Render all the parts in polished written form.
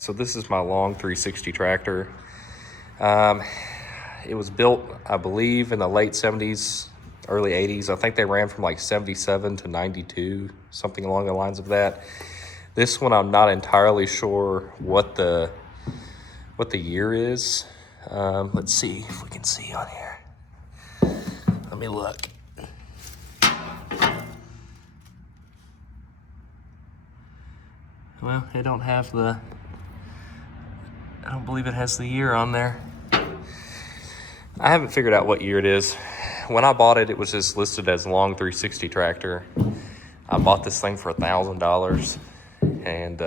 So this is my long 360 tractor. It was built, I believe, in the late 70s, early 80s. I think they ran from like 77 to 92, something along the lines of that. This one, I'm not entirely sure what the year is. Let's see if we can see on here. Let me look. Well, I don't believe it has the year on there. I haven't figured out what year it is. When I bought it, it was just listed as long 360 tractor. I bought this thing for $1,000, and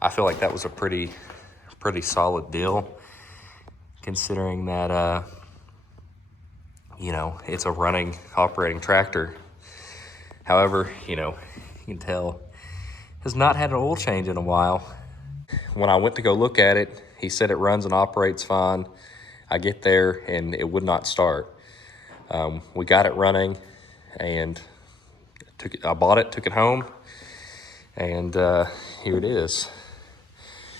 I feel like that was a pretty solid deal, considering that it's a running, operating tractor. However, you can tell has not had an oil change in a while. When I went to go look at it, he said it runs and operates fine. I get there and it would not start. We got it running, and I bought it, took it home, and here it is.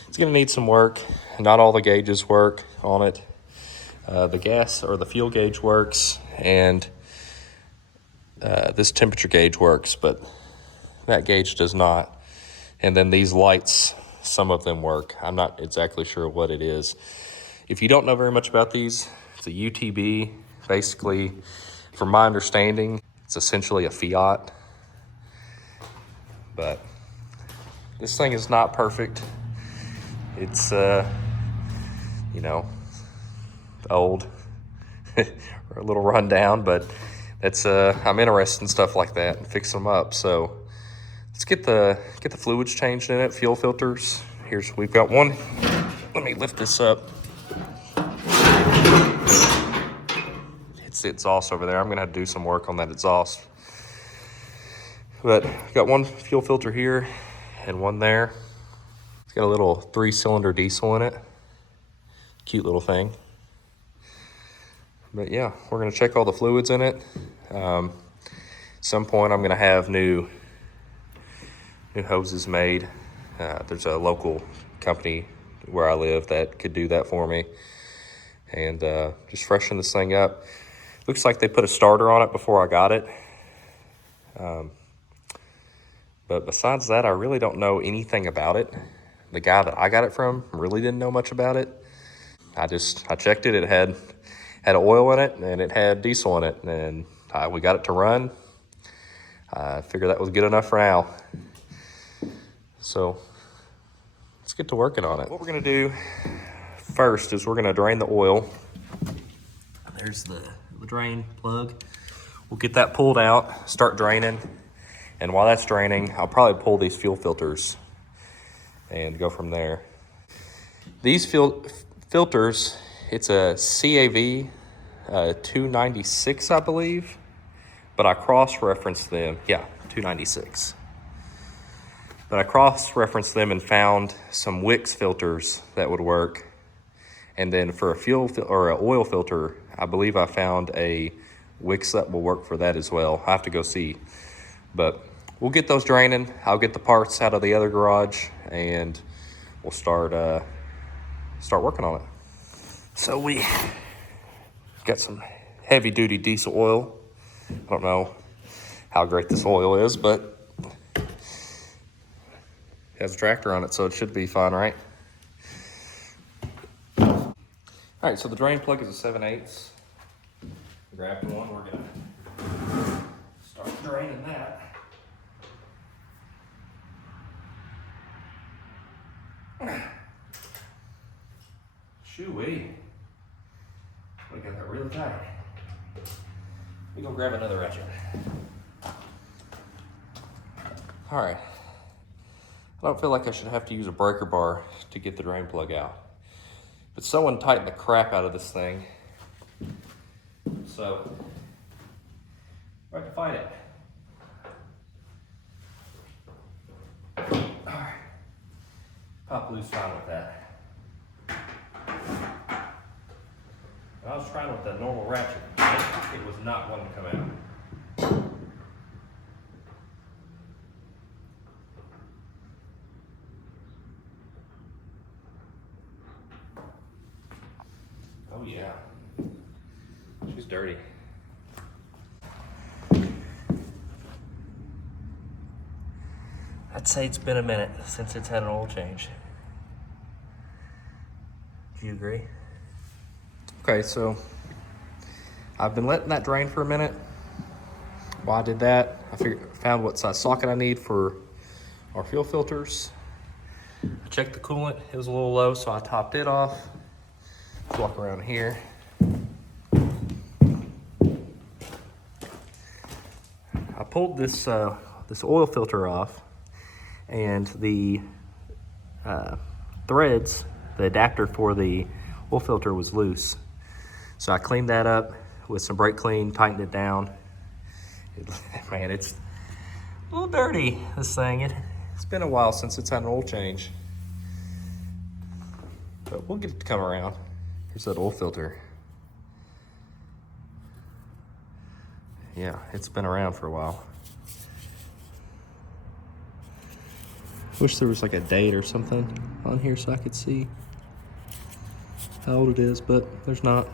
It's gonna need some work. Not all the gauges work on it. The gas or the fuel gauge works, and this temperature gauge works, but that gauge does not. And then these lights, some of them work. I'm not exactly sure what it is. If you don't know very much about these, it's a UTB. Basically, from my understanding, it's essentially a Fiat. But this thing is not perfect. It's, old or a little run down, but that's I'm interested in stuff like that and fix them up. So let's get the fluids changed in it, fuel filters. We've got one. Let me lift this up. It's the exhaust over there. I'm gonna have to do some work on that exhaust. But got one fuel filter here and one there. It's got a little 3-cylinder diesel in it. Cute little thing. But yeah, we're gonna check all the fluids in it. At some point I'm gonna have new hoses made. There's a local company where I live that could do that for me. And just freshen this thing up. Looks like they put a starter on it before I got it. But besides that, I really don't know anything about it. The guy that I got it from really didn't know much about it. I checked it. It had oil in it, and it had diesel in it, and we got it to run. I figured that was good enough for now. So let's get to working on it. What we're gonna do first is we're gonna drain the oil. There's the drain plug. We'll get that pulled out, start draining. And while that's draining, I'll probably pull these fuel filters and go from there. These filters, it's a CAV 296, I believe, but I cross-referenced them. Yeah, 296. But I cross-referenced them and found some Wix filters that would work. And then for an oil filter, I believe I found a Wix that will work for that as well. I have to go see. But we'll get those draining. I'll get the parts out of the other garage, and we'll start working on it. So we got some heavy-duty diesel oil. I don't know how great this oil is, but it has a tractor on it, so it should be fine, right? All right, so the drain plug is a 7/8. Grab one, we're gonna start draining that. Shoo-wee. We got that really tight. We gonna grab another ratchet. All right. I don't feel like I should have to use a breaker bar to get the drain plug out. But someone tightened the crap out of this thing. So, I have to find it. All right. Pop loose fine with that. I was trying with the normal ratchet. It was not wanting to come out. dirty. I'd say it's been a minute since it's had an oil change. Do you agree? Okay, so I've been letting that drain for a minute. While I did that, I found what size socket I need for our fuel filters. I checked the coolant, it was a little low, so I topped it off. Let's walk around here. I pulled this this oil filter off, and the threads, the adapter for the oil filter was loose. So I cleaned that up with some brake clean, tightened it down. Man, it's a little dirty, this thing. It's been a while since it's had an oil change. But we'll get it to come around. Here's that oil filter. Yeah, it's been around for a while. Wish there was like a date or something on here so I could see how old it is, but there's not.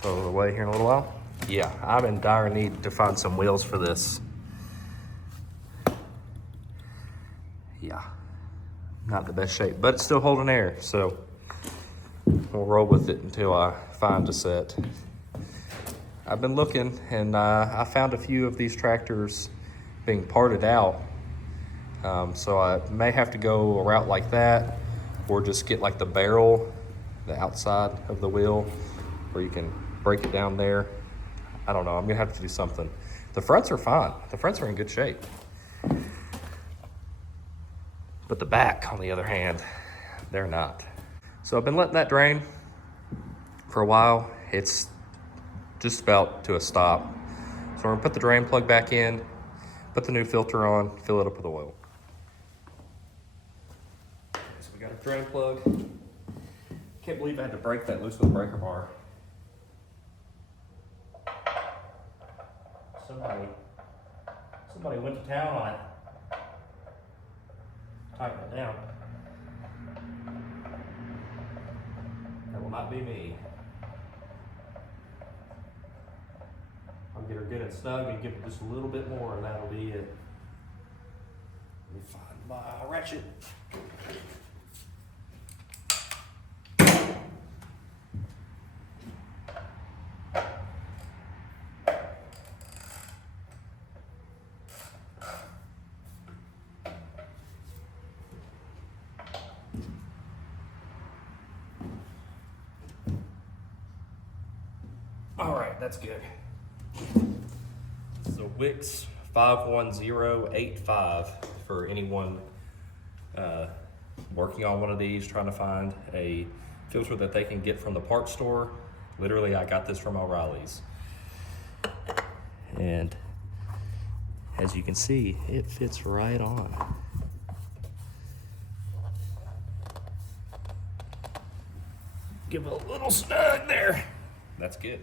Throw it away here in a little while. Yeah, I'm in dire need to find some wheels for this. Yeah, not in the best shape, but it's still holding air, so we'll roll with it until I find a set. I've been looking, and I found a few of these tractors being parted out, so I may have to go a route like that, or just get like the barrel, the outside of the wheel, where you can break it down there. I don't know, I'm gonna have to do something. The fronts are fine, the fronts are in good shape. But the back, on the other hand, they're not. So I've been letting that drain for a while. It's just about to a stop. So we're gonna put the drain plug back in, put the new filter on, fill it up with oil. So we got a drain plug. Can't believe I had to break that loose with a breaker bar. Somebody went to town on it. Tighten it down. That will not be me. I'll get her good and snug and give it just a little bit more, and that'll be it. Let me find my ratchet. All right, that's good. So Wix 51085 for anyone working on one of these, trying to find a filter that they can get from the parts store. Literally, I got this from O'Reilly's. And as you can see, it fits right on. Give it a little snug there. That's good.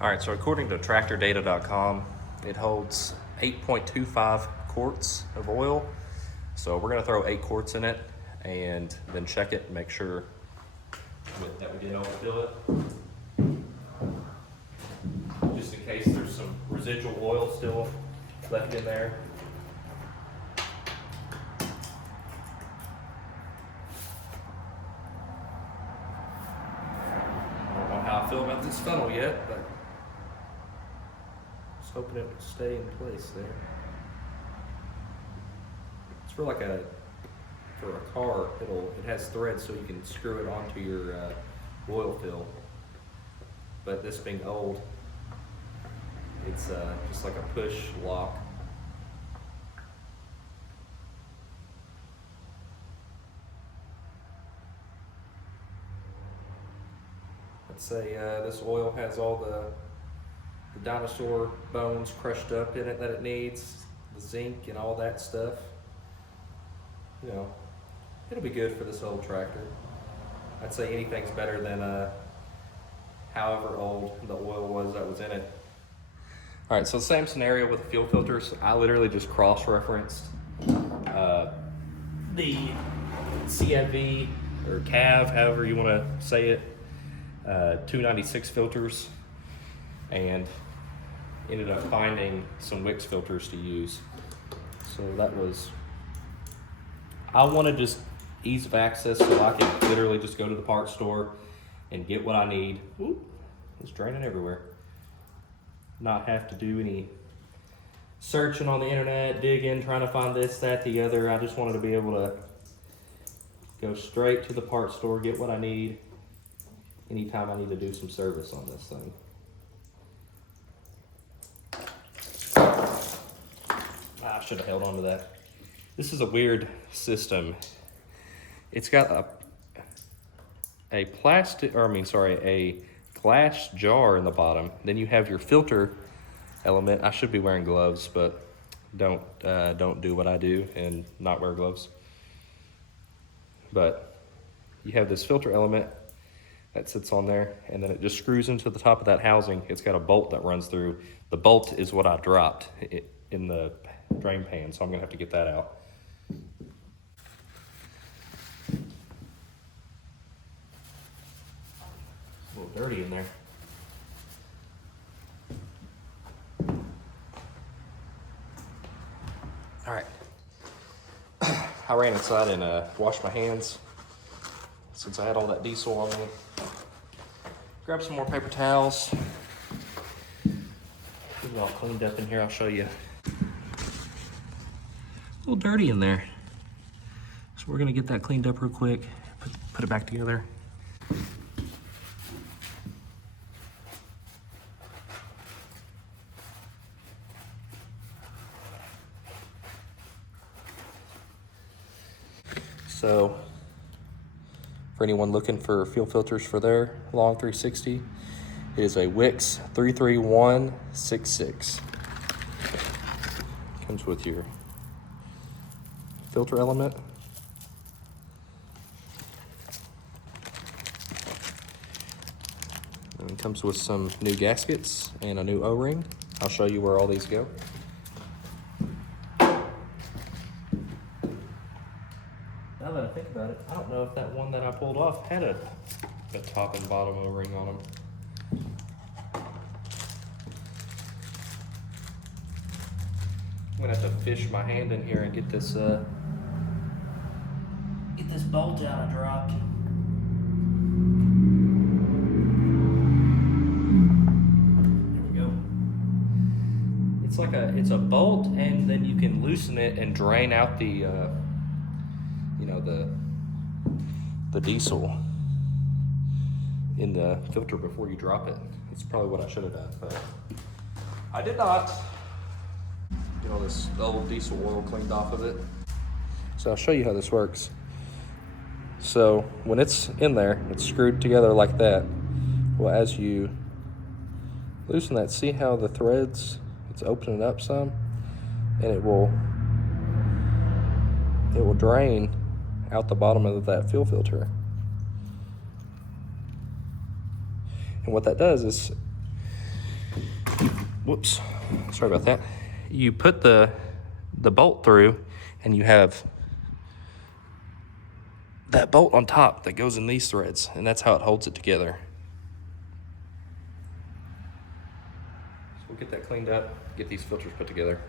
All right, so according to tractordata.com, it holds 8.25 quarts of oil. So we're gonna throw 8 quarts in it and then check it and make sure that we didn't overfill it. Just in case there's some residual oil still left in there. I don't know how I feel about this funnel yet, but just hoping it would stay in place there. It's for like for a car, it has threads so you can screw it onto your oil fill. But this being old, it's just like a push lock. Let's say this oil has all the dinosaur bones crushed up in it that it needs, the zinc and all that stuff. You know, it'll be good for this old tractor. I'd say anything's better than however old the oil was that was in it. All right, so same scenario with the fuel filters. I literally just cross-referenced the CIV or CAV, however you want to say it, 296 filters, and ended up finding some Wix filters to use. So that was, I wanted just ease of access so I could literally just go to the parts store and get what I need. Oop, it's draining everywhere. Not have to do any searching on the internet, digging, trying to find this, that, the other. I just wanted to be able to go straight to the parts store, get what I need anytime I need to do some service on this thing. I should have held on to that. This is a weird system. It's got a glass jar in the bottom. Then you have your filter element. I should be wearing gloves, but don't do what I do and not wear gloves. But you have this filter element that sits on there, and then it just screws into the top of that housing. It's got a bolt that runs through. The bolt is what I dropped in the drain pan, so I'm gonna have to get that out. It's a little dirty in there. All right. I ran inside and washed my hands since I had all that diesel on me. Grab some more paper towels. Get it all cleaned up in here, I'll show you. A little dirty in there. So we're gonna get that cleaned up real quick, put it back together. So, for anyone looking for fuel filters for their long 360, it is a Wix 33166. Comes with your filter element. And it comes with some new gaskets and a new O-ring. I'll show you where all these go. Now that I think about it, I don't know if that one that I pulled off had a top and bottom O-ring on them. I'm gonna have to fish my hand in here and get this bolt out I dropped. There we go. It's a bolt, and then you can loosen it and drain out the the diesel in the filter before you drop it. It's probably what I should have done, but I did not. Get all this old diesel oil cleaned off of it. So I'll show you how this works. So when it's in there, it's screwed together like that. Well, as you loosen that, see how the threads, it's opening up some, and it will drain out the bottom of that fuel filter. And what that does is, whoops, sorry about that. You put the bolt through, and you have that bolt on top that goes in these threads, and that's how it holds it together. So we'll get that cleaned up, get these filters put together.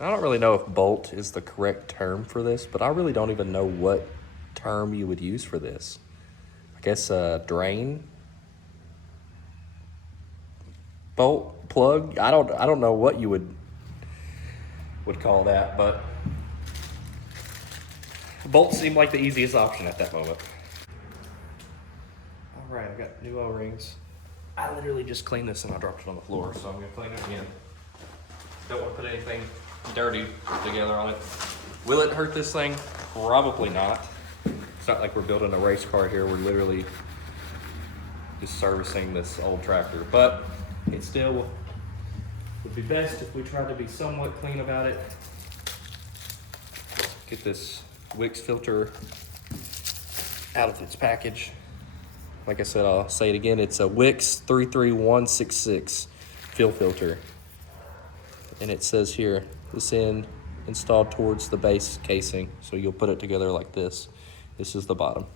I don't really know if bolt is the correct term for this, but I really don't even know what term you would use for this. I guess drain, bolt, plug. I don't know what you would call that, but bolt seemed like the easiest option at that moment. All right, I got new O-rings. I literally just cleaned this and I dropped it on the floor, so I'm gonna clean it again. Don't want to put anything dirty together on it. Will it hurt this thing? Probably not. It's not like we're building a race car here. We're literally just servicing this old tractor, but it still would be best if we tried to be somewhat clean about it. Get this Wix filter out of its package. Like I said, I'll say it again. It's a Wix 33166 fuel filter. And it says here, this end installed towards the base casing. So you'll put it together like this. This is the bottom.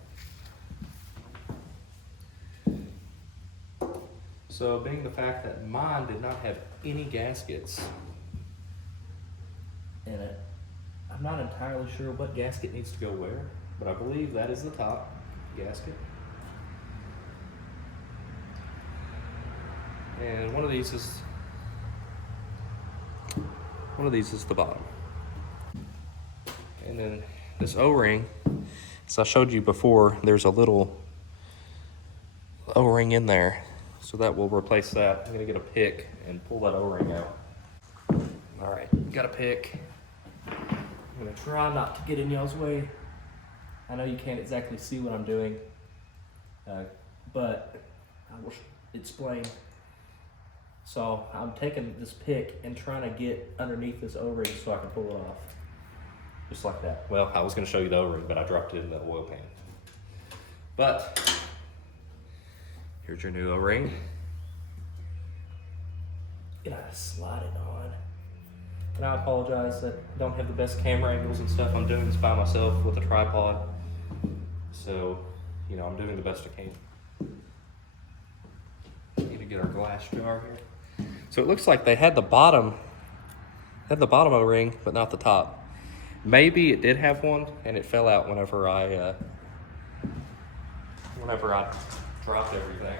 So being the fact that mine did not have any gaskets in it, I'm not entirely sure what gasket needs to go where, but I believe that is the top gasket. And one of these is the bottom. And then this O-ring, as I showed you before, there's a little O-ring in there. So that will replace that. I'm gonna get a pick and pull that O-ring out. All right, got a pick. I'm gonna try not to get in y'all's way. I know you can't exactly see what I'm doing, but I will explain. So I'm taking this pick and trying to get underneath this O-ring so I can pull it off. Just like that. Well, I was gonna show you the O-ring, but I dropped it in the oil pan. But here's your new O-ring. You gotta slide it on. And I apologize that I don't have the best camera angles and stuff. I'm doing this by myself with a tripod. So, you know, I'm doing the best I can. Need to get our glass jar here. So it looks like they had the bottom O-ring, but not the top. Maybe it did have one and it fell out whenever I dropped everything.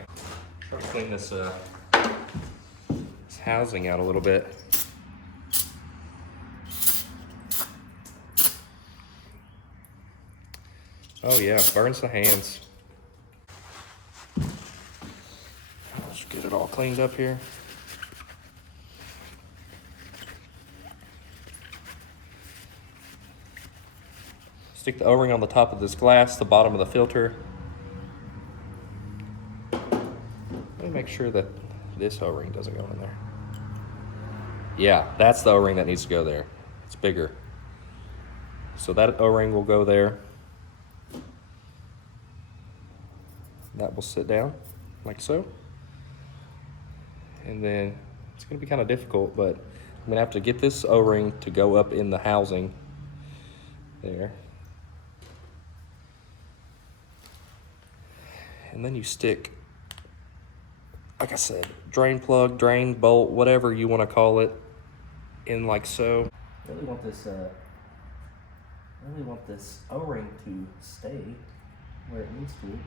Try to clean this housing out a little bit. Oh yeah, burns the hands. Let's get it all cleaned up here. Stick the O-ring on the top of this glass, the bottom of the filter. Let me make sure that this O-ring doesn't go in there. Yeah, that's the O-ring that needs to go there. It's bigger. So that O-ring will go there. That will sit down like so. And then it's gonna be kind of difficult, but I'm gonna have to get this O-ring to go up in the housing there. And then you stick, like I said, drain plug, drain bolt, whatever you want to call it, in like so. I really want this O-ring to stay where it needs to,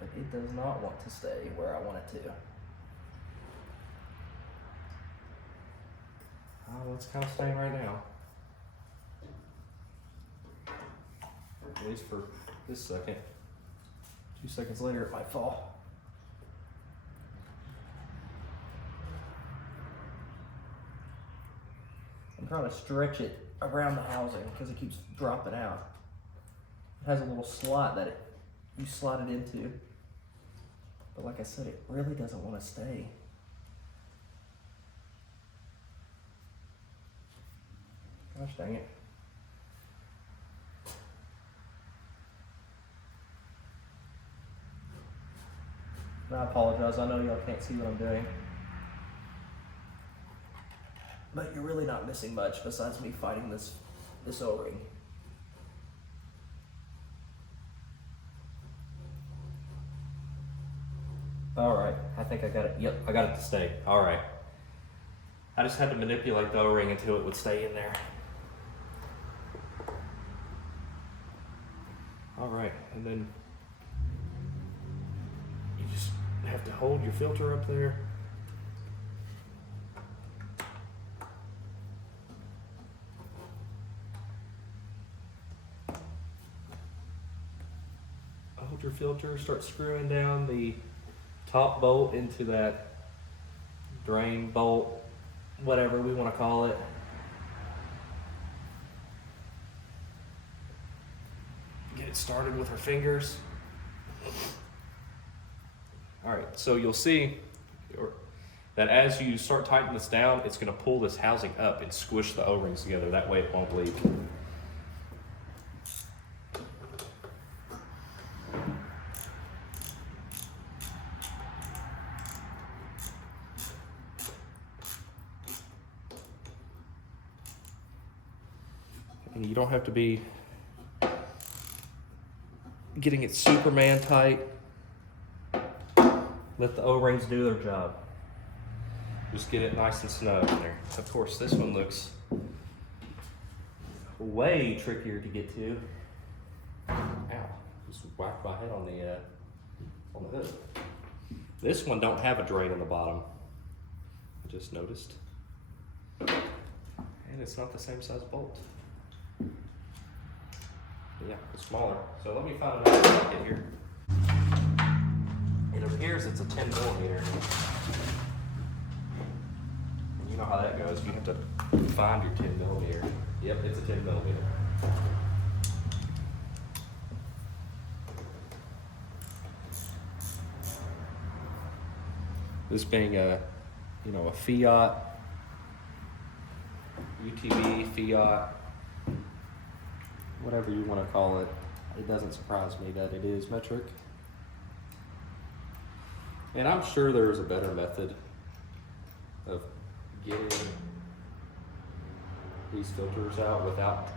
but it does not want to stay where I want it to. Oh, it's kind of staying right now. At least for this second. 2 seconds later, it might fall. I'm trying to stretch it around the housing because it keeps dropping out. It has a little slot that you slide it into. But like I said, it really doesn't want to stay. Gosh dang it. I apologize, I know y'all can't see what I'm doing. But you're really not missing much besides me fighting this O-ring. All right, I think I got it. Yep, I got it to stay. All right. I just had to manipulate the O-ring until it would stay in there. All right, and then you just have to hold your filter up there. Hold your filter, start screwing down the top bolt into that drain bolt, whatever we want to call it. Get it started with our fingers. All right, so you'll see that as you start tightening this down, it's going to pull this housing up and squish the O-rings together. That way it won't leak. And you don't have to be getting it Superman tight, but let the O-rings do their job. Just get it nice and snug in there. Of course, this one looks way trickier to get to. Ow, just whacked my head on the hood. This one don't have a drain on the bottom. I just noticed. And it's not the same size bolt. Yeah, it's smaller. So let me find another socket here. It appears it's a 10 millimeter. And you know how that goes. You have to find your 10 millimeter. Yep, it's a 10 millimeter. This being a, a Fiat, UTV, Fiat, whatever you want to call it, it doesn't surprise me that it is metric. And I'm sure there's a better method of getting these filters out without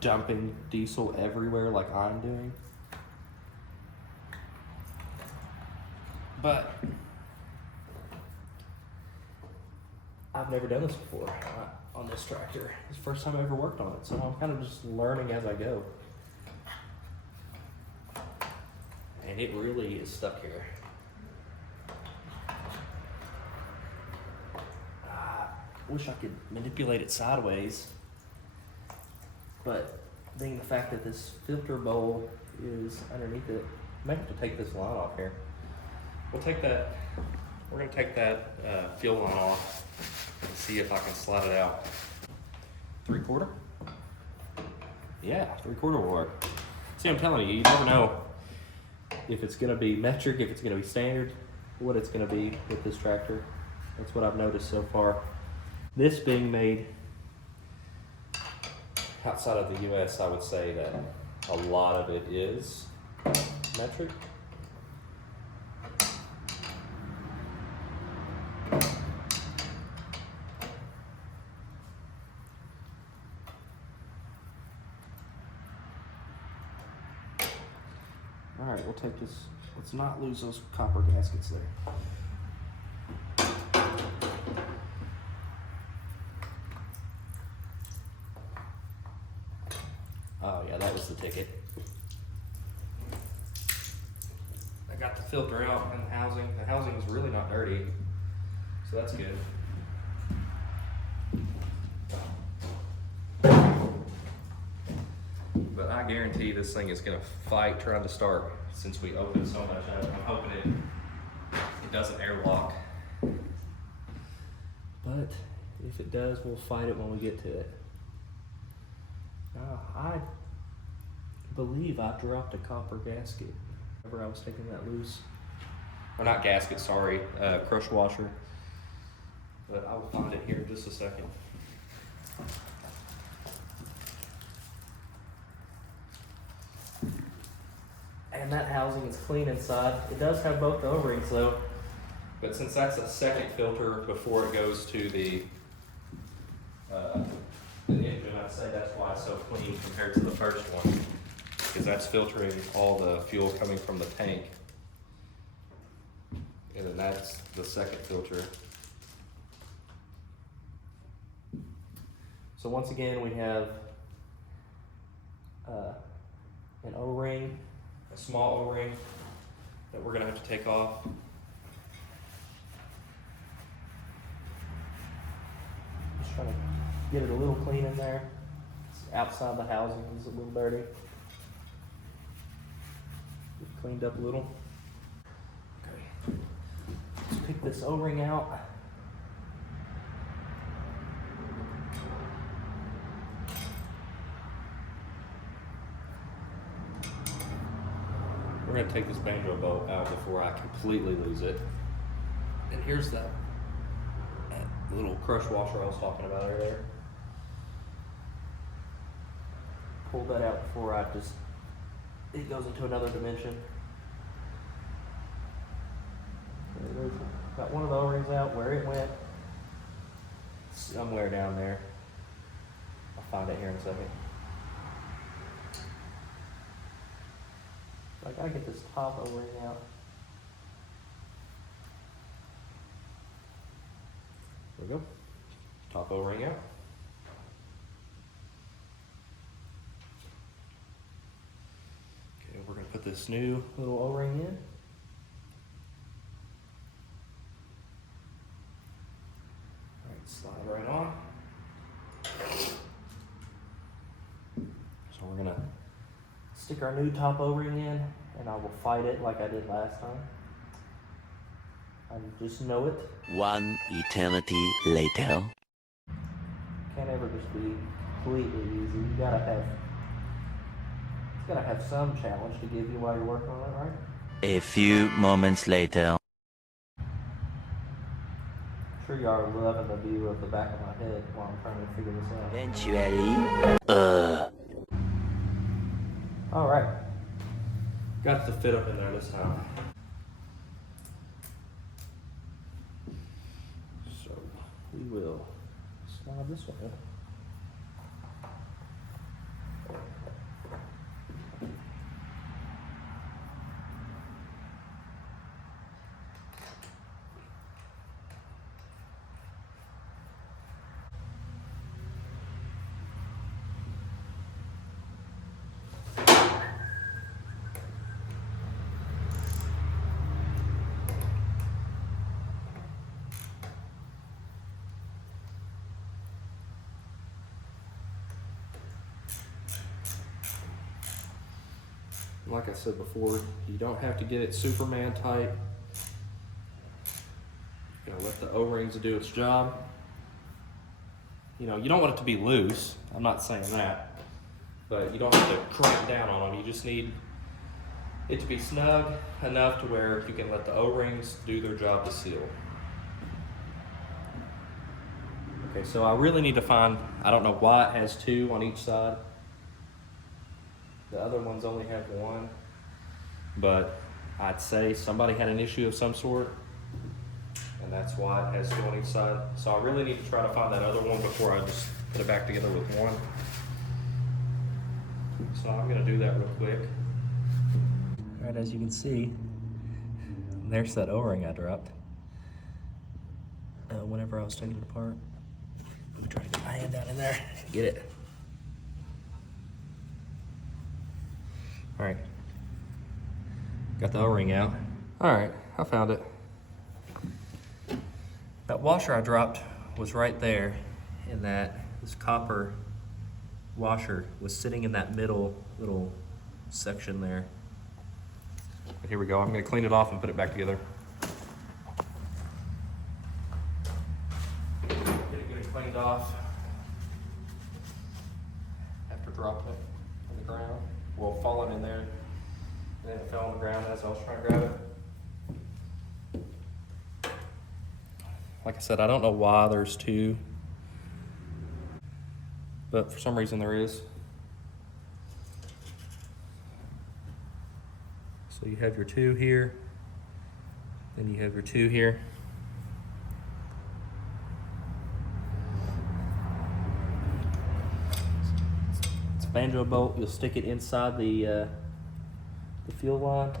dumping diesel everywhere like I'm doing. But I've never done this before on this tractor. It's the first time I ever worked on it, so I'm kind of just learning as I go. And it really is stuck here. Wish I could manipulate it sideways, but being the fact that this filter bowl is underneath it, I might have to take this line off here. We're gonna take that fuel line off and see if I can slide it out. 3/4? Yeah, 3/4 will work. See, I'm telling you, you never know if it's gonna be metric, if it's gonna be standard, what it's gonna be with this tractor. That's what I've noticed so far. This being made outside of the US, I would say that a lot of it is metric. All right, we'll take this. Let's not lose those copper gaskets there. Oh yeah, that was the ticket. I got the filter out and the housing. The housing is really not dirty, so that's good. But I guarantee this thing is gonna fight trying to start since we opened so much. I'm hoping it doesn't airlock. But if it does, we'll fight it when we get to it. I believe I dropped a copper gasket whenever I was taking that loose. Or not gasket, sorry, crush washer. But I will find it here in just a second. And that housing is clean inside. It does have both the O-rings though. But since that's a second filter before it goes to the engine, I'd say that's why it's so clean compared to the first one, because that's filtering all the fuel coming from the tank, and then that's the second filter. So once again, we have an O-ring, a small O-ring that we're gonna have to take off. Just trying to get it a little clean in there. It's outside the housing is a little dirty. Get cleaned up a little. Okay. Let's pick this O-ring out. We're gonna take this banjo bolt out before I completely lose it. And here's that little crush washer I was talking about earlier. Pull that out before it goes into another dimension. Okay, got one of the O-rings out. Where it went, somewhere down there. I'll find it here in a second. I gotta get this top O-ring out. There we go. Top O-ring out. Okay, we're gonna put this new little O-ring in. All right, slide right on. So we're gonna stick our new top O-ring in, and I will fight it like I did last time. I just know it. One eternity later. Can't ever just be completely easy. You gotta have, it's gotta have some challenge to give you while you're working on it, right? A few moments later. I'm sure you are loving the view of the back of my head while I'm trying to figure this out. Eventually. All right. Got the fit up in there this time. So we will slide this one in. Like I said before, you don't have to get it Superman tight. You're gonna let the O-rings do its job. You know, you don't want it to be loose. I'm not saying that, but you don't have to crank down on them. You just need it to be snug enough to where you can let the O-rings do their job to seal. Okay, so I really need to find, I don't know why it has two on each side. The other ones only have one, but I'd say somebody had an issue of some sort, and that's why it has two on each side. So I really need to try to find that other one before I just put it back together with one. So I'm gonna do that real quick. All right, as you can see, there's that O-ring I dropped whenever I was taking it apart. Let me try to get my hand down in there and get it. All right, got the O-ring out. All right, I found it. That washer I dropped was right there, and this copper washer was sitting in that middle little section there. But here we go, I'm gonna clean it off and put it back together. Get it cleaned off after dropping it on the ground. Well, falling in there, and then it fell on the ground as I was trying to grab it. Like I said, I don't know why there's two, but for some reason there is. So you have your two here, then you have your two here. It's a banjo bolt. You'll stick it inside the fuel line.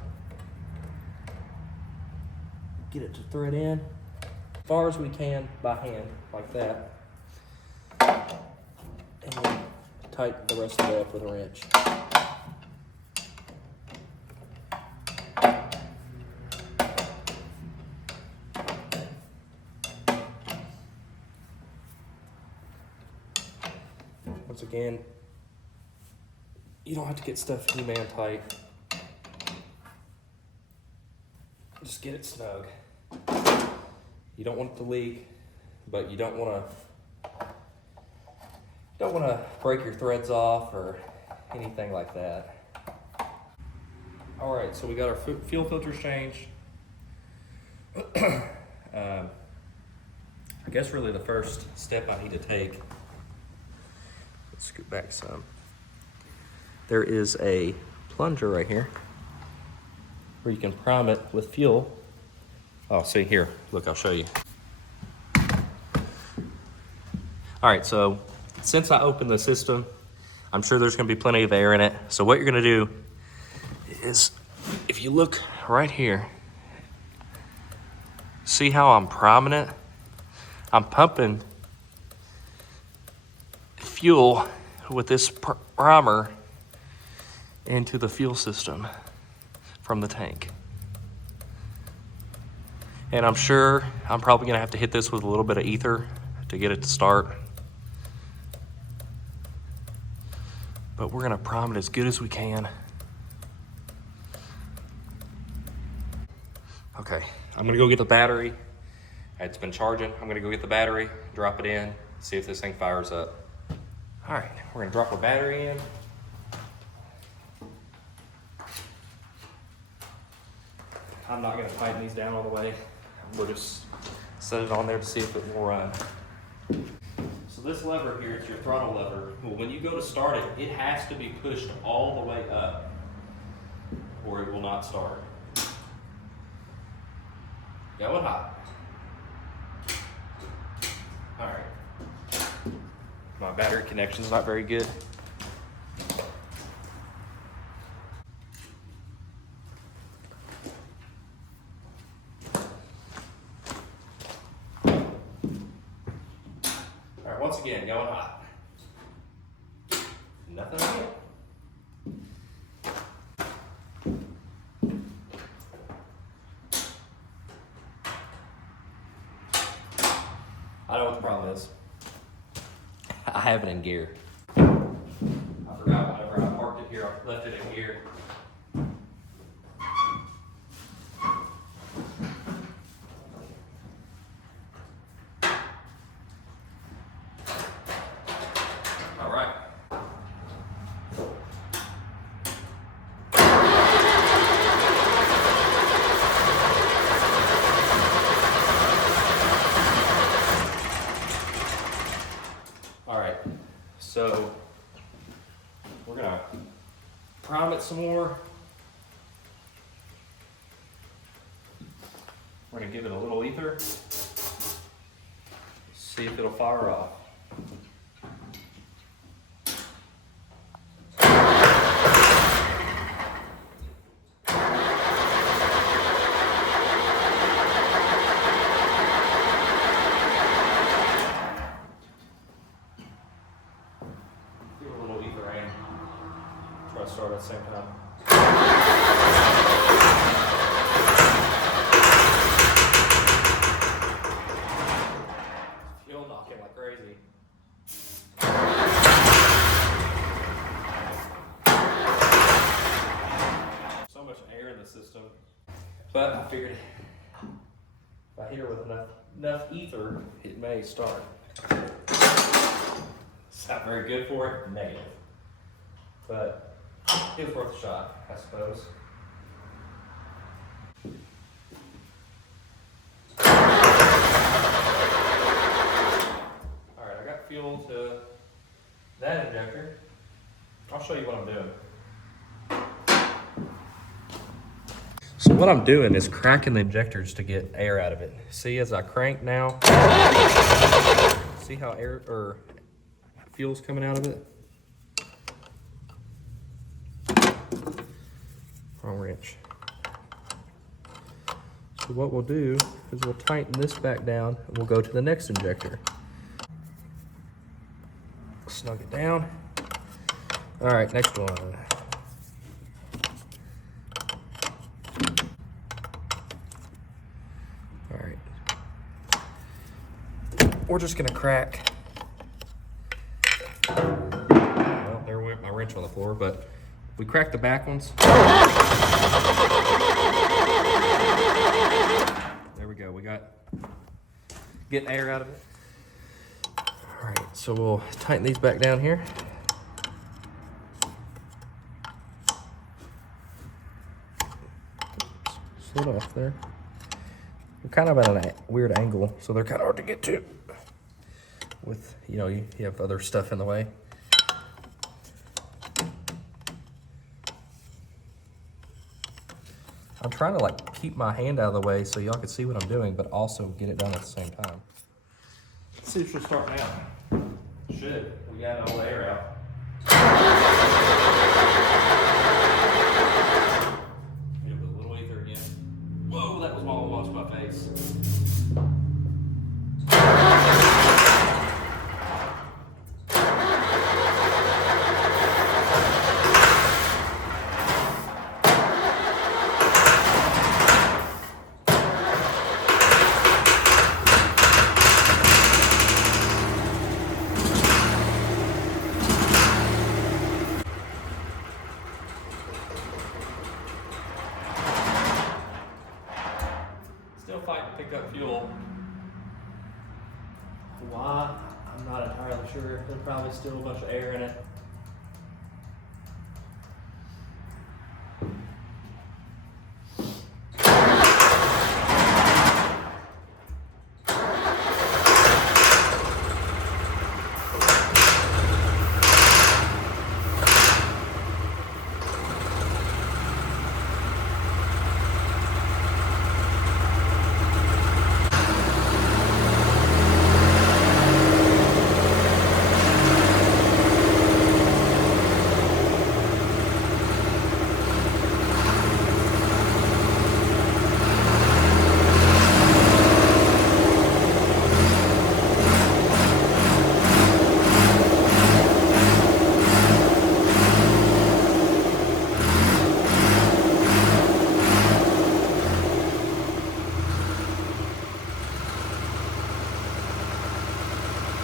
Get it to thread in as far as we can by hand, like that. And then tighten the rest of it up with a wrench. Once again, you don't have to get stuff He-Man tight. Just get it snug. You don't want it to leak, but you don't want to break your threads off or anything like that. All right, so we got our fuel filters changed. I guess really the first step I need to take, let's scoot back some. There is a plunger right here where you can prime it with fuel. Oh, see here, look, I'll show you. All right, so since I opened the system, I'm sure there's gonna be plenty of air in it. So what you're gonna do is, if you look right here, see how I'm priming it? I'm pumping fuel with this primer into the fuel system from the tank. And I'm sure I'm probably gonna have to hit this with a little bit of ether to get it to start. But we're gonna prime it as good as we can. Okay, I'm gonna go get the battery. It's been charging. I'm gonna go get the battery, drop it in, see if this thing fires up. All right, we're gonna drop our battery in. I'm not gonna tighten these down all the way. We'll just set it on there to see if it will run. So this lever here, it's your throttle lever. Well, when you go to start it, it has to be pushed all the way up or it will not start. Going hot. All right. My battery connection's not very good. All right, once again, going hot. Nothing again. I know what the problem is. I have it in gear. I forgot whenever I parked it here, I left it in gear. All right. All right, so we're gonna prime it some more. We're gonna give it a little ether. See if it'll fire off. Give it a little ether in. Try to start at the same time. Fuel knocking like crazy. So much air in the system. But I figured if I hit her with enough ether, it may start. It's not very good for it, negative. But it was worth a shot, I suppose. Alright, I got fuel to that injector. I'll show you what I'm doing. So what I'm doing is cracking the injectors to get air out of it. See, as I crank now, see how air or fuel's coming out of it? Wrong wrench. So what we'll do is we'll tighten this back down and we'll go to the next injector. Snug it down. All right, next one. All right. We're just gonna crack. Well, there went my wrench on the floor, but we cracked the back ones. There we go. We got getting air out of it. All right, so we'll tighten these back down here. Slid off there. They're kind of at a weird angle, so they're kind of hard to get to. With, you have other stuff in the way. I'm trying to keep my hand out of the way so y'all can see what I'm doing, but also get it done at the same time. Let's see if she'll start now. Should. We got all the air out. Give it a little ether again. Whoa, that was all almost my face. pick up fuel. Why? I'm not entirely sure. There's probably still a bunch of air in it.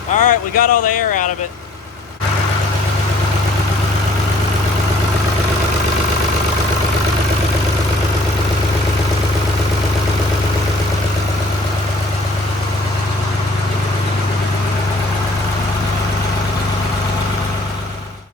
All right, we got all the air out of it.